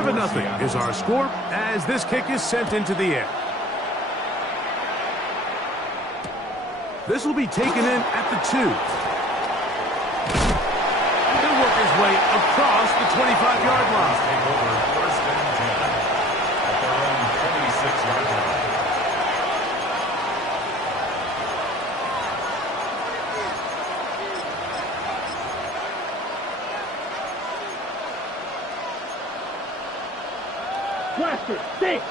7-0 is our score as this kick is sent into the air. This will be taken in at the 2. He'll work his way across the 25-yard line. Take over first and 10 at their own 26-yard line. Blaster, 6.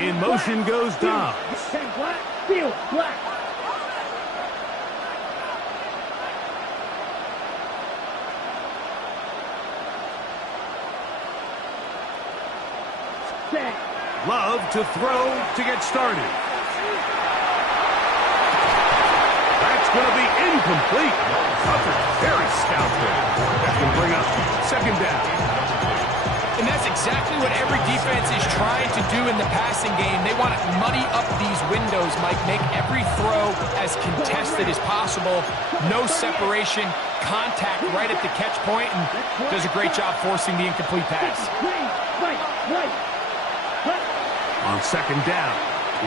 In motion goes Dobbs. 10 black, field, black. Set. Love to throw to get started. That's going to be incomplete. Very stout there. That can bring up second down. And that's exactly what every defense is trying to do in the passing game. They want to muddy up these windows, Mike, make every throw as contested as possible. No separation, contact right at the catch point, and does a great job forcing the incomplete pass. On second down,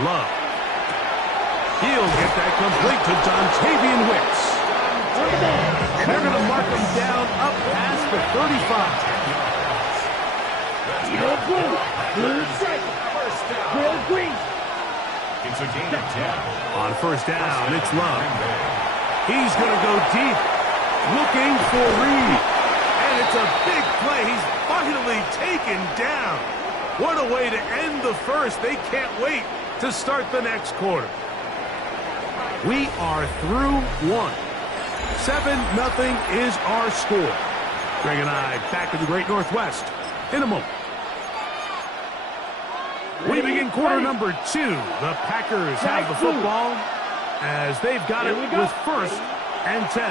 Love. He'll get that complete to Dontavian Wicks. They're going to mark him down up past the 35. It's a gain of 10. On first down, it's Love. He's going to go deep, looking for Reed. And it's a big play. He's finally taken down. What a way to end the first. They can't wait to start the next quarter. We are through one. 7-0 is our score. Greg and I back in the Great Northwest in a moment. We begin quarter number 2. The Packers have the football as they've got it with first and 10.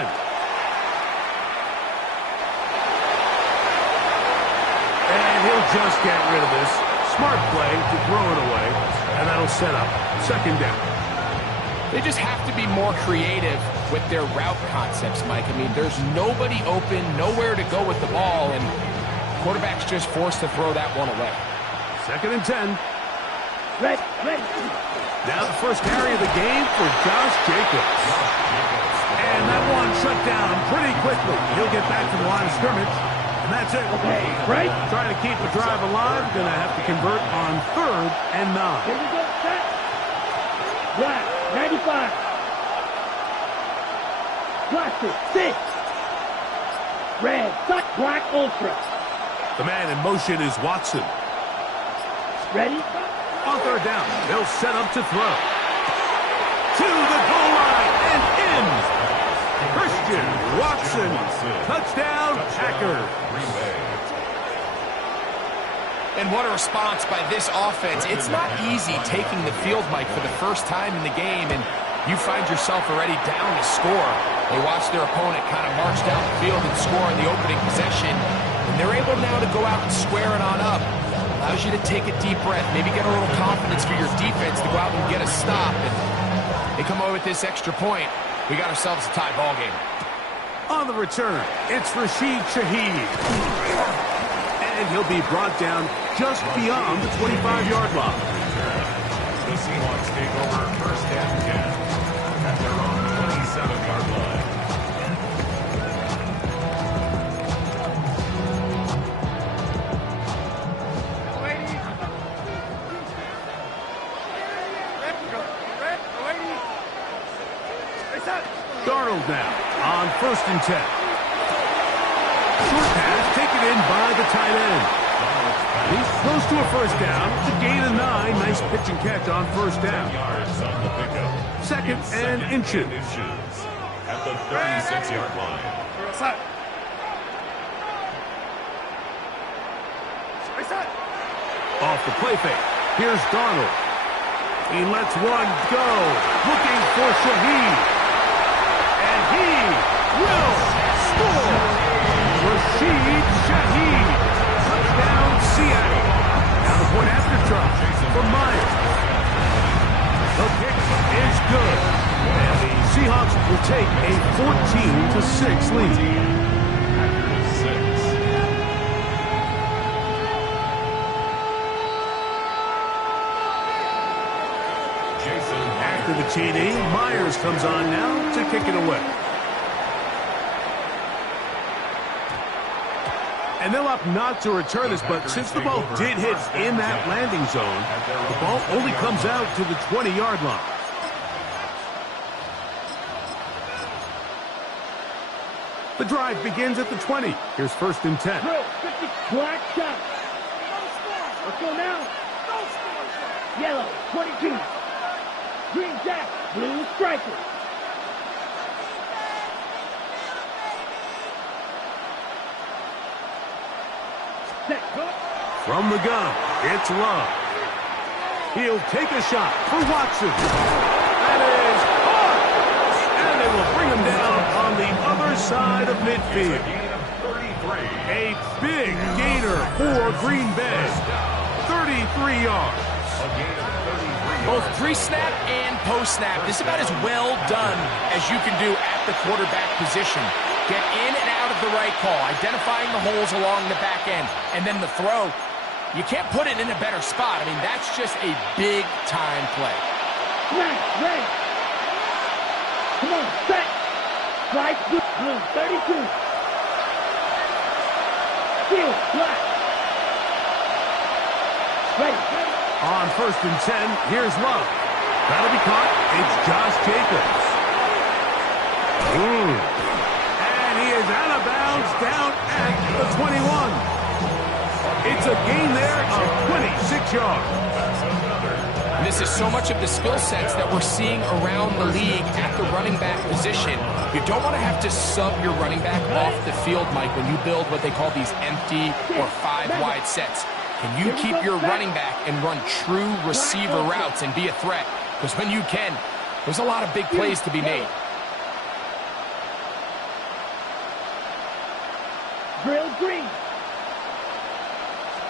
And he'll just get rid of this. Smart play to throw it away, and that'll set up second down. They just have to be more creative with their route concepts, Mike. I mean, there's nobody open, nowhere to go with the ball, and quarterback's just forced to throw that one away. Second and 10. Now the first carry of the game for Josh Jacobs. And that one shut down pretty quickly. He'll get back to the line of scrimmage, and that's it. Right. Trying to keep the drive alive, going to have to convert on third and 9. Here we go, set. Black, 95. Blaster, 6. Red, black, ultra. The man in motion is Watson. Ready? On third down, they'll set up to throw. To the goal line and in. Christian Watson. Touchdown, Packers. And what a response by this offense. It's not easy taking the field, Mike, for the first time in the game, and you find yourself already down to score. They watch their opponent kind of march down the field and score in the opening possession, and they're able now to go out and square it on up. Allows you to take a deep breath, maybe get a little confidence for your defense to go out and get a stop. And they come away with this extra point. We got ourselves a tie ball game. On the return, it's Rashid Shaheed. And he'll be brought down just beyond the 25-yard line. The Seahawks take over first and 10 at their own 27-yard line. Darnold now on first and 10. Short pass taken in by the tight end. He's close to a first down. It's a gain of 9. Nice pitch and catch on first down. Second and inches. At the 36-yard line. Off the play fake. Here's Darnold. He lets one go. Looking for Shaheed. And he will score. Rashid Shaheed. Touchdown, Seattle. Now the point after try for Myers. The kick is good. And the Seahawks will take a 14-6 lead. Packers 6. Thomas comes on now to kick it away. And they'll opt not to return this, but since the ball did hit in that landing zone, the ball only comes out to the 20-yard line. The drive begins at the 20. Here's 1st and 10. Drill, 50, black shot. Let's go now. Yellow, 22. Green jack, blue striker. Set, go. From the gun, it's Love. He'll take a shot for Watson. That is hard. And they will bring him down on the other side of midfield. A big gainer for Green Bay. 33 yards. Both pre-snap and post-snap, this is about as well done as you can do at the quarterback position. Get in and out of the right call, identifying the holes along the back end, and then the throw. You can't put it in a better spot. I mean, that's just a big-time play. Nice, ready. Come on, set. Right, blue, 32. Field, black. Ready. On 1st and 10, here's Love. That'll be caught. It's Josh Jacobs. And he is out of bounds down at the 21. It's a gain there of 26 yards. This is so much of the skill sets that we're seeing around the league at the running back position. You don't want to have to sub your running back off the field, Mike, when you build what they call these empty or 5-wide sets. Can you keep your running back and run true receiver routes and be a threat? Because when you can, there's a lot of big plays to be made. Drill green.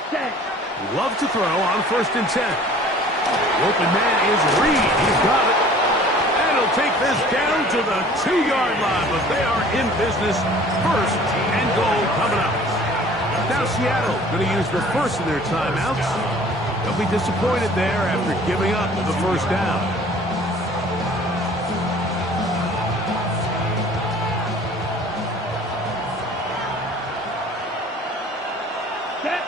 Set. Love to throw on 1st and 10. Open man is Reed. He's got it. And he'll take this down to the 2-yard line, but they are in business. 1st and goal coming up. Now Seattle going to use the first of their timeouts. They'll be disappointed there after giving up the 1st down. Set.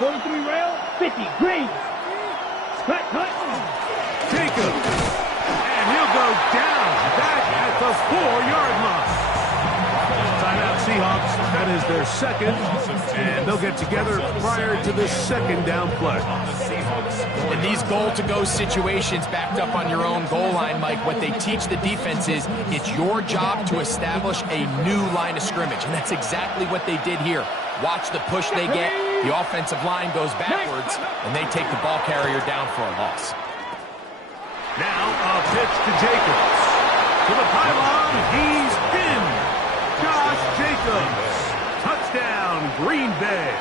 43 rail, 50, green. Cut. Jacobs. And he'll go down back at the 4-yard line. Timeout Seahawks. That is their second. And they'll get together prior to the 2nd down play. In these goal-to-go situations backed up on your own goal line, Mike, what they teach the defense is it's your job to establish a new line of scrimmage. And that's exactly what they did here. Watch the push they get. The offensive line goes backwards, and they take the ball carrier down for a loss. Now a pitch to Jacobs. To the pylon, he's in. Josh Jacobs. Touchdown, Green Bay.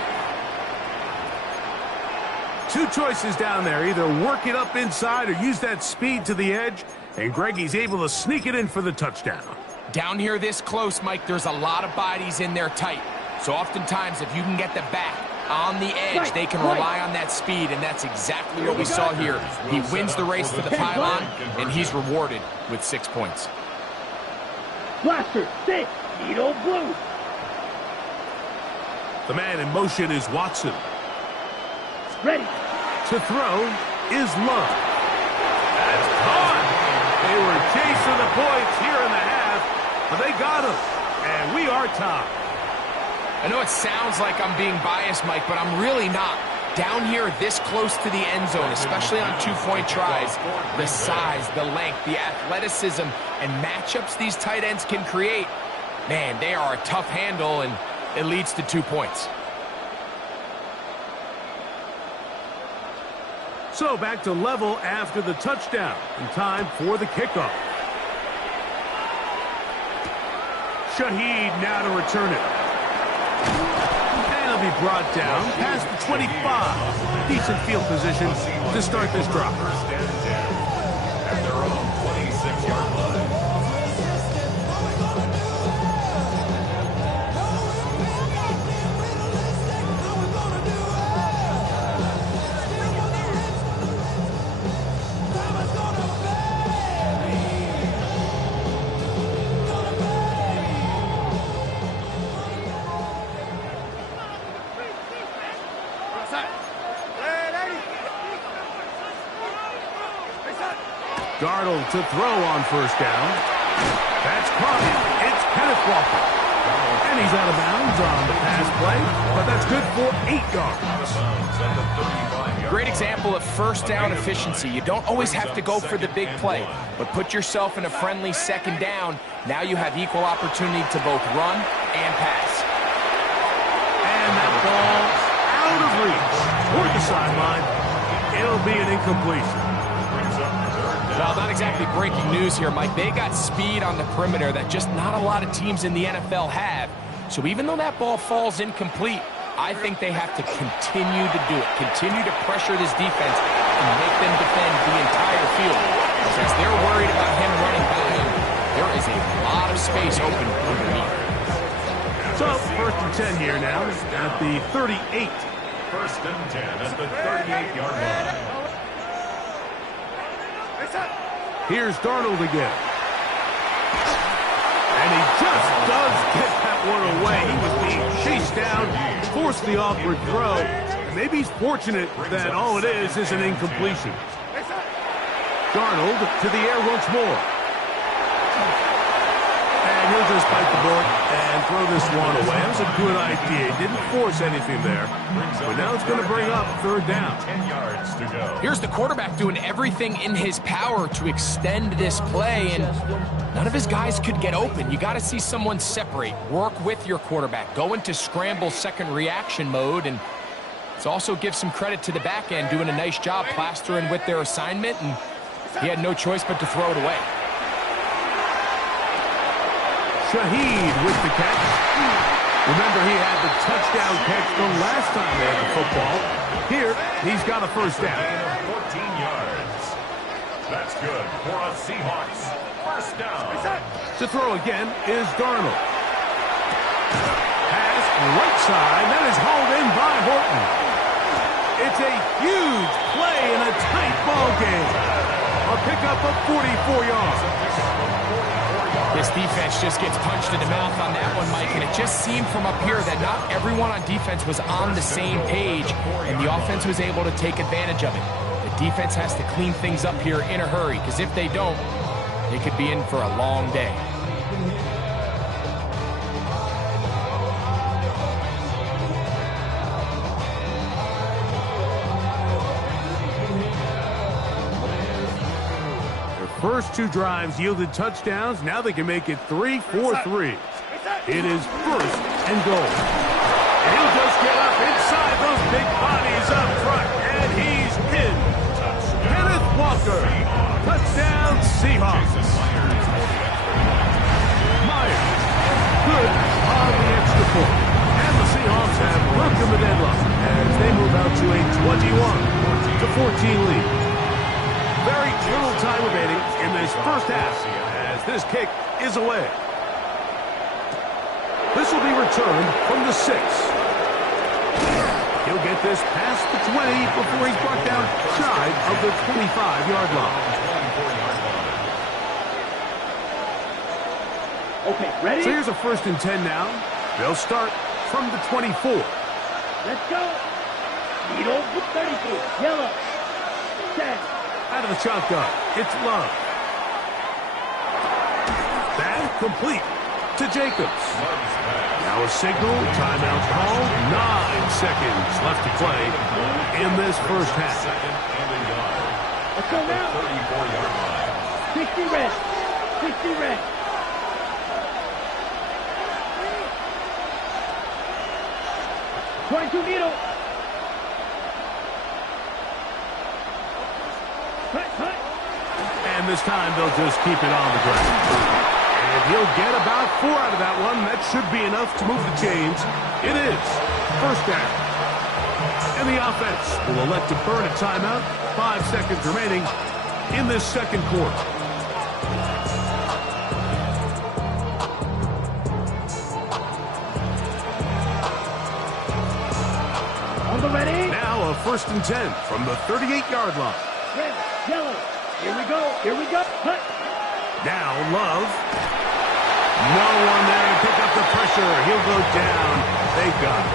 2 choices down there. Either work it up inside or use that speed to the edge. And Greggy's able to sneak it in for the touchdown. Down here this close, Mike, there's a lot of bodies in there tight. So oftentimes, if you can get the back on the edge, they can rely on that speed, and that's exactly what we saw here. He wins the race to the pylon, and he's rewarded with 6 points. Blaster, 6, needle blue. The man in motion is Watson. Ready. To throw is Love. That's gone. They were chasing the points here in the half, but they got him, and we are tied. I know it sounds like I'm being biased, Mike, but I'm really not. Down here this close to the end zone, especially on 2-point tries, the size, the length, the athleticism, and matchups these tight ends can create, man, they are a tough handle, and it leads to 2 points. So back to level after the touchdown, in time for the kickoff. Shaheed now to return it. And he'll be brought down past the 25. Decent field position to start this drive. At their own 26-yard line. Darnold to throw on first down. That's caught. It's Kenneth Walker. And he's out of bounds on the pass play, but that's good for 8 yards. Great example of first down efficiency. You don't always have to go for the big play, but put yourself in a friendly second down. Now you have equal opportunity to both run and pass. And that ball out of reach toward the sideline. It'll be an incompletion. Well, not exactly breaking news here, Mike. They got speed on the perimeter that just not a lot of teams in the NFL have. So even though that ball falls incomplete, I think they have to continue to do it. Continue to pressure this defense and make them defend the entire field. Since they're worried about him running by him, there is a lot of space open underneath. So, 1st and 10 here now at the 38. 1st and 10 at the 38-yard line. Here's Darnold again. And he just does get that one away. He was being chased down, forced the awkward throw. And maybe he's fortunate that all it is an incompletion. Darnold to the air once more. And he'll just bite the bullet and throw this one away. That was a good idea. He didn't force anything there. But now it's going to bring up 3rd down. 10 yards to go. Here's the quarterback doing everything in his power to extend this play, and none of his guys could get open. You got to see someone separate, work with your quarterback, go into scramble second reaction mode, and it's also give some credit to the back end doing a nice job plastering with their assignment, and he had no choice but to throw it away. Shaheed with the catch. Remember, he had the touchdown catch the last time they had the football. Here, he's got a 1st down. 14 yards. That's good for a Seahawks 1st down. To throw again is Darnold. Pass right side. That is hauled in by Horton. It's a huge play in a tight ball game. A pickup of 44 yards. This defense just gets punched in the mouth on that one, Mike, and it just seemed from up here that not everyone on defense was on the same page, and the offense was able to take advantage of it. The defense has to clean things up here in a hurry, because if they don't, they could be in for a long day. First 2 drives yielded touchdowns. Now they can make it 3-4-3. It is 1st and goal. And he'll just get up inside those big bodies up front. And he's in. Kenneth Walker. Touchdown, Seahawks. Myers. Good on the extra point. And the Seahawks have broken the deadlock as they move out to a 21-14 lead. Very little time remaining in this 1st half as this kick is away. This will be returned from the 6. He'll get this past the 20 before he's brought down shy of the 25-yard line. Okay, ready? So here's a 1st and 10 now. They'll start from the 24. Let's go. Needle, 32, yellow, 10. Out of the shotgun, it's Love. That complete to Jacobs. Now a signal, timeout call. 9 seconds left to play in this 1st half. Let's go now. 34-yard line. 60 red. 60 red. Twenty-two needle. Cut. And this time they'll just keep it on the ground. And he'll get about 4 out of that one. That should be enough to move the chains. It is 1st down. And the offense will elect to burn a timeout. 5 seconds remaining in this 2nd quarter. On the ready. Now a 1st and 10 from the 38-yard line. Red, yellow. Here we go. Cut. Now Love. No one there to pick up the pressure. He'll go down. They got it.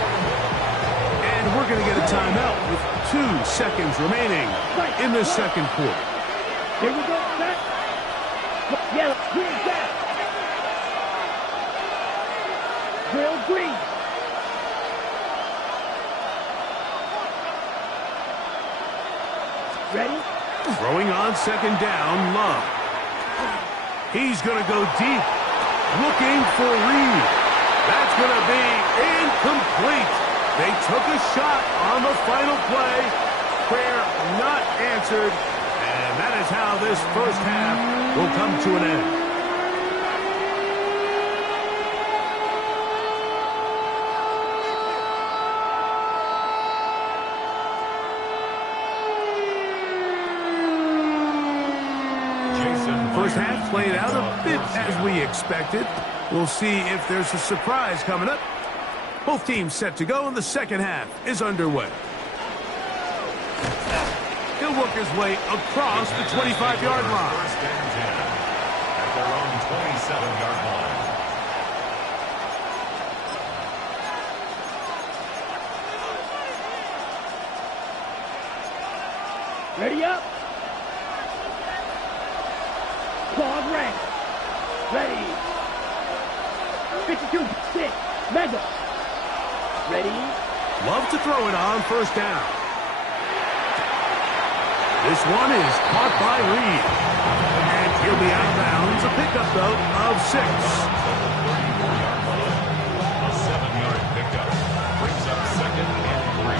And we're going to get a timeout with 2 seconds remaining in the 2nd quarter. Here we go. Set. yellow, green down. Drill green. Ready? Throwing on second down, Love. He's going to go deep, looking for Reed. That's going to be incomplete. They took a shot on the final play. Prayer not answered. And that is how this first half will come to an end. First half played out a bit as we expected. We'll see if there's a surprise coming up. Both teams set to go, and the second half is underway. He'll work his way across the 25-yard line. First and 10 at their own 27-yard line. Ready up. Claude Rank. Ready. 52, 6, Mega. Ready. Love to throw it on first down. This one is caught by Reed. And he'll be out of bounds. A pickup, though, of 6. A 7-yard pickup brings up second and 3.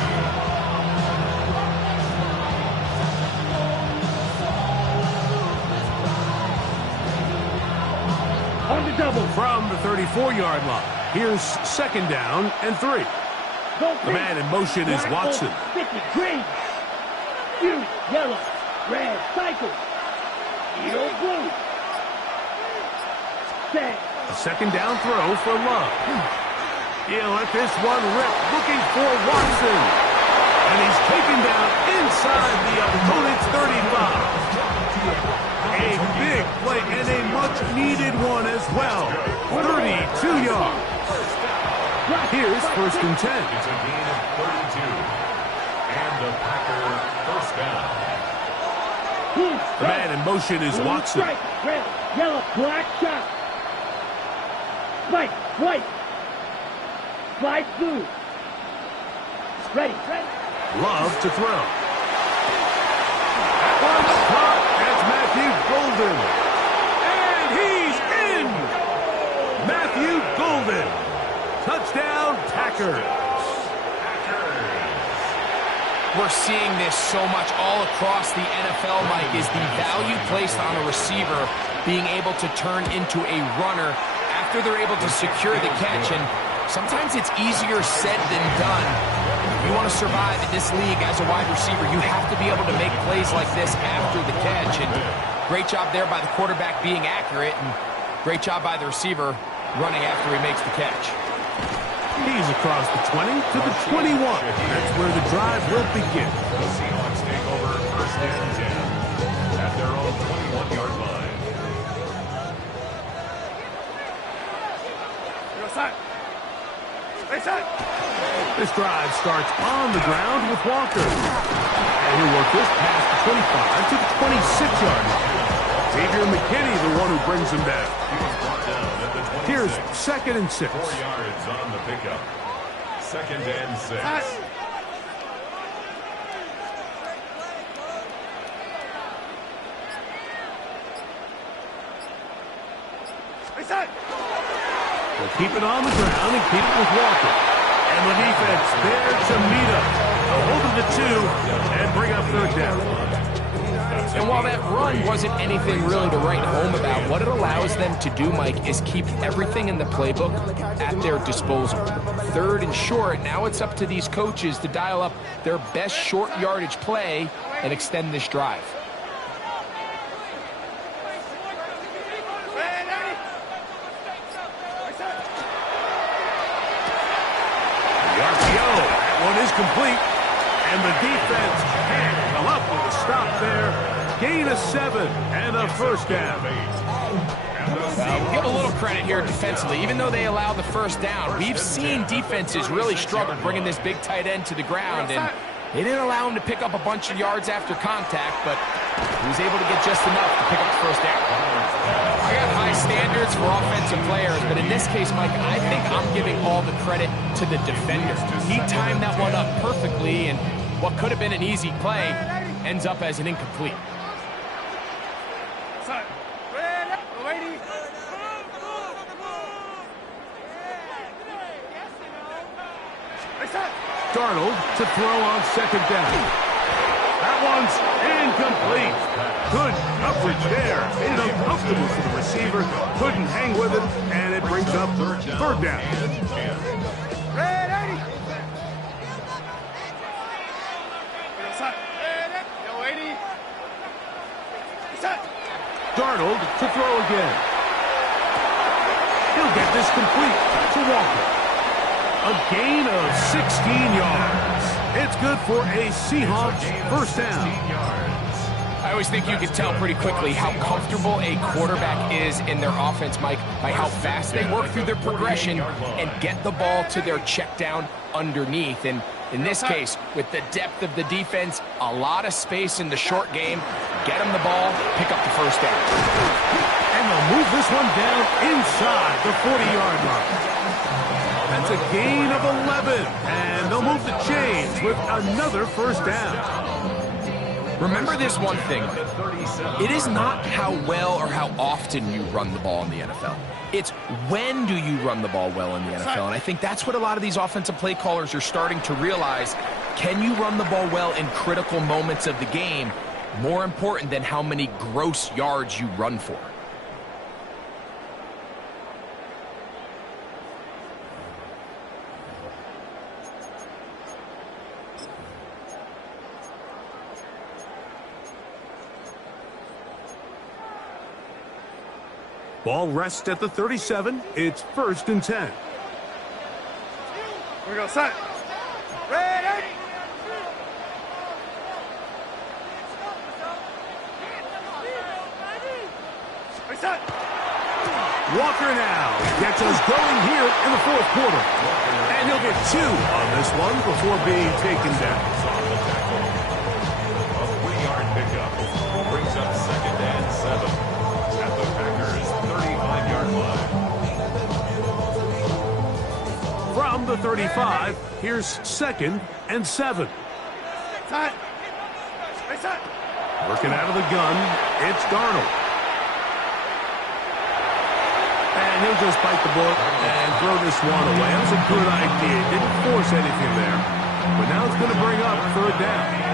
On the double. From the 34-yard line. Here's second down and 3. The man in motion is Watson. 50, green. Blue, yellow, red, cycle. Yellow, blue. Set. A second down throw for Love. He'll let this one rip, looking for Watson. And he's taken down inside the opponent's 35. A big play and a much-needed one as well. 32 yards. Here's first and 10. It's a gain of 32. And a Packer first down. The man in motion is Watson. Red, yellow, black shot. White, white. Slide blue. Ready, ready. Love to throw. That one's caught. That's Matthew Golden. And he's in. Matthew Golden. Touchdown, Packers. We're seeing this so much all across the NFL, Mike, is the value placed on a receiver being able to turn into a runner after they're able to secure the catch. And sometimes it's easier said than done. If you want to survive in this league as a wide receiver, you have to be able to make plays like this after the catch. And great job there by the quarterback being accurate, and great job by the receiver running after he makes the catch. He's across the 20 to the 21. That's where the drive will begin. The Seahawks take over first and 10 at their own 21-yard line. This drive starts on the ground with Walker. And he'll work this past the 25 to the 26-yard line. Xavier McKinney, the one who brings him down. He was brought down at the 26. Here's second and 6. 4 yards on the pickup. Second and 6. They'll keep it on the ground and keep it with Walker. And the defense there to meet up. A hold of the 2 and bring up third down. And while that run wasn't anything really to write home about, what it allows them to do, Mike, is keep everything in the playbook at their disposal. Third and short, now it's up to these coaches to dial up their best short yardage play and extend this drive. The RPO, that one is complete. And the defense can't come up with a stop there. Gain of 7 and a first down. We'll give a little credit here defensively. Even though they allow the first down, we've seen defenses really struggle bringing this big tight end to the ground, and they didn't allow him to pick up a bunch of yards after contact, but he was able to get just enough to pick up the first down. standards for offensive players, but in this case, Mike, I think I'm giving all the credit to the defender. He timed that one up perfectly, and what could have been an easy play ends up as an incomplete. Darnold to throw on second down. That one's incomplete. Good coverage there. Made it uncomfortable for the receiver. Couldn't hang with it, and it brings up third down. Darnold to throw again. He'll get this complete to Walker. A gain of 16 yards. It's good for a Seahawks first down. I always think you can tell pretty quickly how comfortable a quarterback is in their offense, Mike, by how fast they work through their progression and get the ball to their check down underneath. And in this case, with the depth of the defense, a lot of space in the short game, get them the ball, pick up the first down. And they'll move this one down inside the 40-yard line. That's a gain of 11, and they'll move the chains with another first down. Remember this one thing. It is not how well or how often you run the ball in the NFL. It's when do you run the ball well in the NFL, and I think that's what a lot of these offensive play callers are starting to realize. Can you run the ball well in critical moments of the game? More important than how many gross yards you run for. Ball rests at the 37. It's 1st and 10. Here we go, set. Ready. Set. Walker now gets us going here in the fourth quarter. And he'll get 2 on this one before being taken down. A 3-yard pickup brings up 2nd and 7. At the Packers' 35-yard line. From the 35, here's 2nd and 7. Set. Set. Working out of the gun, it's Darnold. And he'll just bite the bullet and throw this one away. That was a good idea. Didn't force anything there. But now it's going to bring up third down.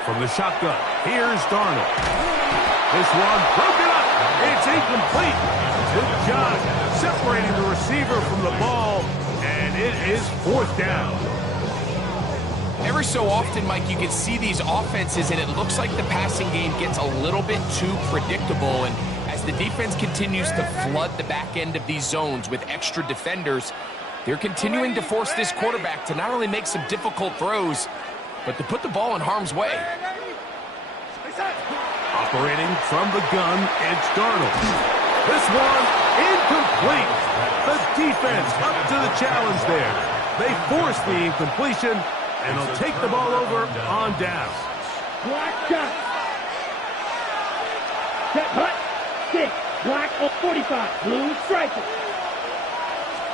From the shotgun, here's Darnold. This one broken up. It's incomplete. Good job separating the receiver from the ball, and it is 4th down. Every so often, Mike, you can see these offenses, and it looks like the passing game gets a little bit too predictable. And as the defense continues to flood the back end of these zones with extra defenders, they're continuing to force this quarterback to not only make some difficult throws, but to put the ball in harm's way. Operating from the gun, it's Darnold. This one, incomplete. The defense up to the challenge there. They force the incompletion, and they'll take the ball over on down. Black shot. Set hut. 6. Black on 45. Blue striker.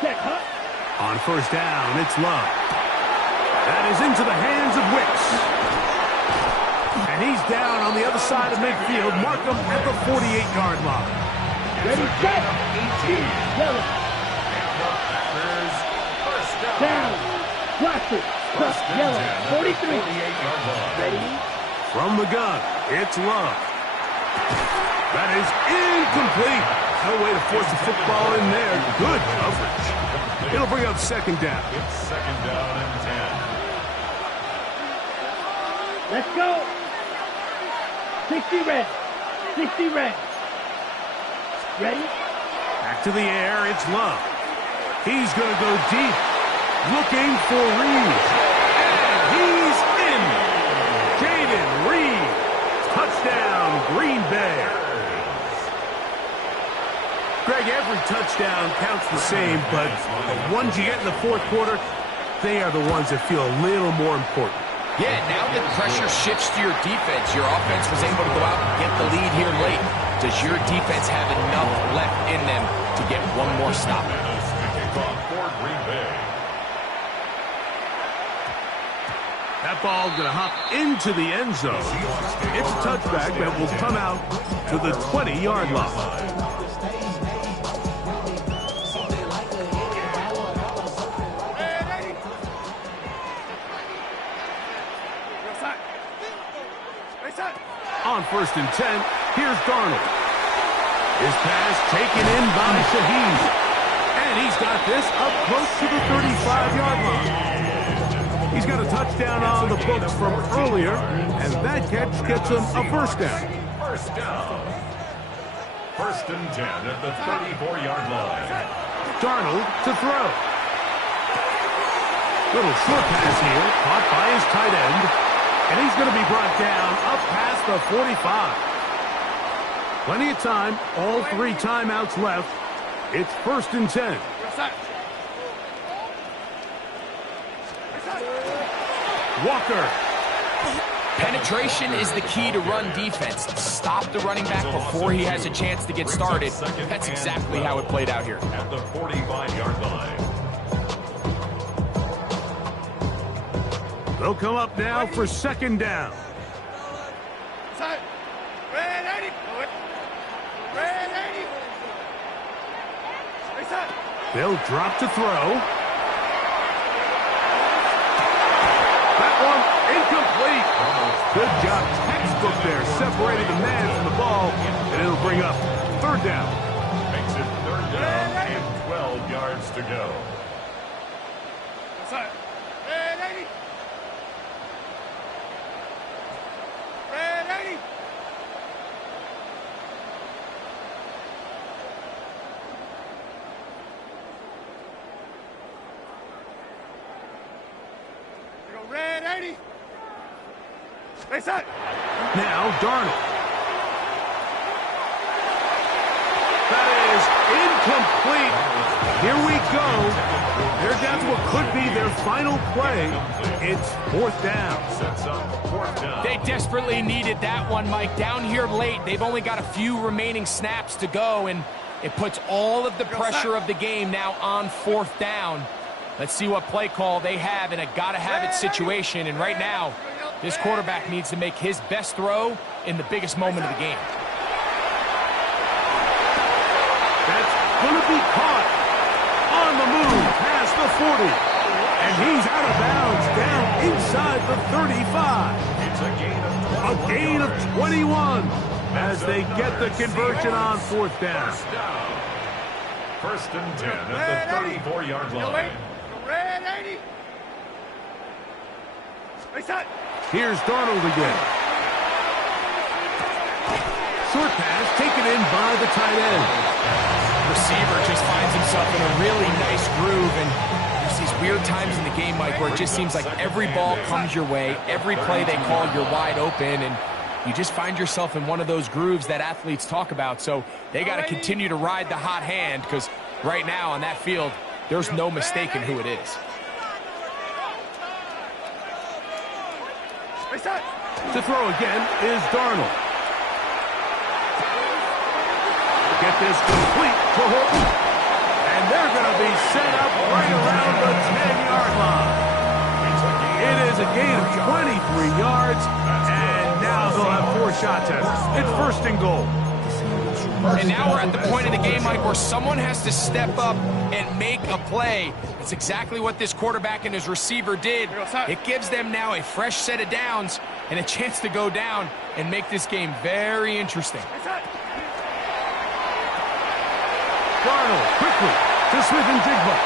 Set hut. On first down, it's Love. That is into the hands of Wicks. And he's down on the other side of midfield. Mark him at the 48-yard line. Ready, set. 18. Yellow. Down. Blaster. Plus yellow. 43. Ready. From the gun, it's Love. That is incomplete. No way to force the football in there. Good coverage. It'll bring up 2nd down. It's 2nd down and 10. Let's go. 60 red. 60 red. Ready? Back to the air, it's Love. He's going to go deep, looking for Reed. And he's in. Jaden Reed. Touchdown, Green Bay. Greg, every touchdown counts the same, but the ones you get in the fourth quarter, they are the ones that feel a little more important. Yeah, now that pressure shifts to your defense, your offense was able to go out and get the lead here late. Does your defense have enough left in them to get one more stop? That ball going to hop into the end zone. It's a touchback that will come out to the 20-yard line. On 1st and 10, here's Darnold. His pass taken in by Shaheed. And he's got this up close to the 35-yard line. He's got a touchdown on the books from earlier, and that catch gets him a first down. First down. 1st and 10 at the 34-yard line. Darnold to throw. Little short pass here, caught by his tight end. And he's going to be brought down up past the 45. Plenty of time, all 3 timeouts left. It's 1st and 10. Walker. Penetration is the key to run defense. Stop the running back before he has a chance to get started. That's exactly how it played out here. At the 45-yard line. They'll come up now for 2nd down. They'll drop to throw. That one incomplete. Good job, textbook there, separating the man from the ball, and it'll bring up 3rd down. Makes it 3rd down and 12 yards to go. Now Darnold. That is incomplete. Here we go. They're down to what could be their final play. It's 4th down. Sets up 4th down. They desperately needed that one, Mike. Down here late, they've only got a few remaining snaps to go, and it puts all of the pressure of the game now on 4th down. Let's see what play call they have in a gotta-have-it situation, and right now, this quarterback needs to make his best throw in the biggest moment of the game. That's going to be caught on the move past the 40. And he's out of bounds down inside the 35. It's A gain of 21 as they get the conversion on 4th down. 1st and 10 at the 34-yard line. Here's Darnold again. Short pass taken in by the tight end. Receiver just finds himself in a really nice groove, and there's these weird times in the game, Mike, where it just seems like every ball comes your way, every play they call, you're wide open, and you just find yourself in one of those grooves that athletes talk about. So they got to continue to ride the hot hand, because right now on that field, there's no mistaking who it is. To throw again is Darnold. Get this complete to Horton. And they're going to be set up right around the 10-yard line. It is a gain of 23 yards, and now they'll have 4 shots at it. It's 1st and goal. And now we're at the point of the game, Mike, where someone has to step up and make a play. That's exactly what this quarterback and his receiver did. It gives them now a fresh set of downs and a chance to go down and make this game very interesting. Darnold quickly to Smith-Njigba.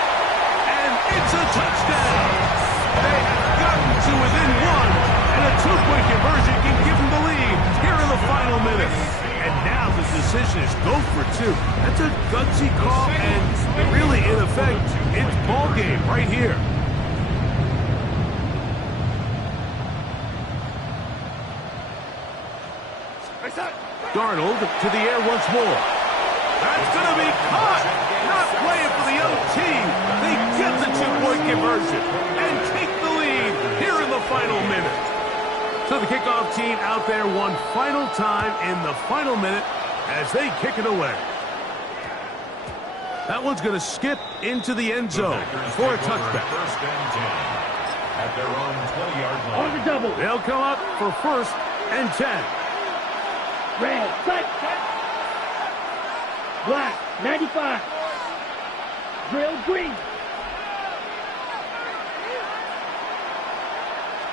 And it's a touchdown. They have gotten to within 1, and a 2-point conversion can give them the lead here in the final minute. And now the decision is go for 2. That's a gutsy call, and really, in effect, it's ball game right here. Darnold to the air once more. That's going to be caught. Not playing for the young team. They get the 2-point conversion and take the lead here in the final minute. So the kickoff team out there one final time in the final minute as they kick it away. That one's going to skip into the end zone for a touchback. First and 10 at their own 20-yard line. On the double. They'll come up for first and 10. Red, set. Black, 95. Drill green.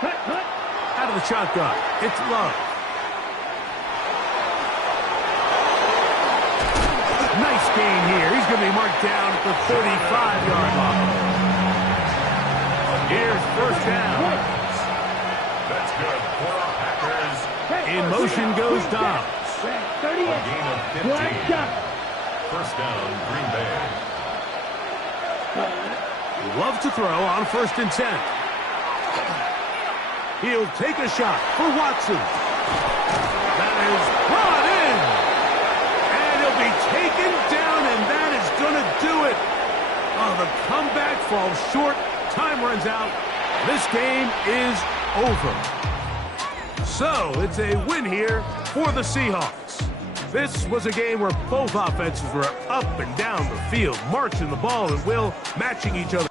Cut. Out of the shotgun, it's Love. Nice gain here. He's going to be marked down at the 35-yard line. Here's first down. That's good for our Packers. In motion goes Dobbs. Red, A 38. gain of 15. Black, shot. First down, Green Bay. Love to throw on first and 10. He'll take a shot for Watson. That is brought in. And he'll be taken down, and that is going to do it. Oh, the comeback falls short. Time runs out. This game is over. So, it's a win here for the Seahawks. This was a game where both offenses were up and down the field, marching the ball at will, matching each other.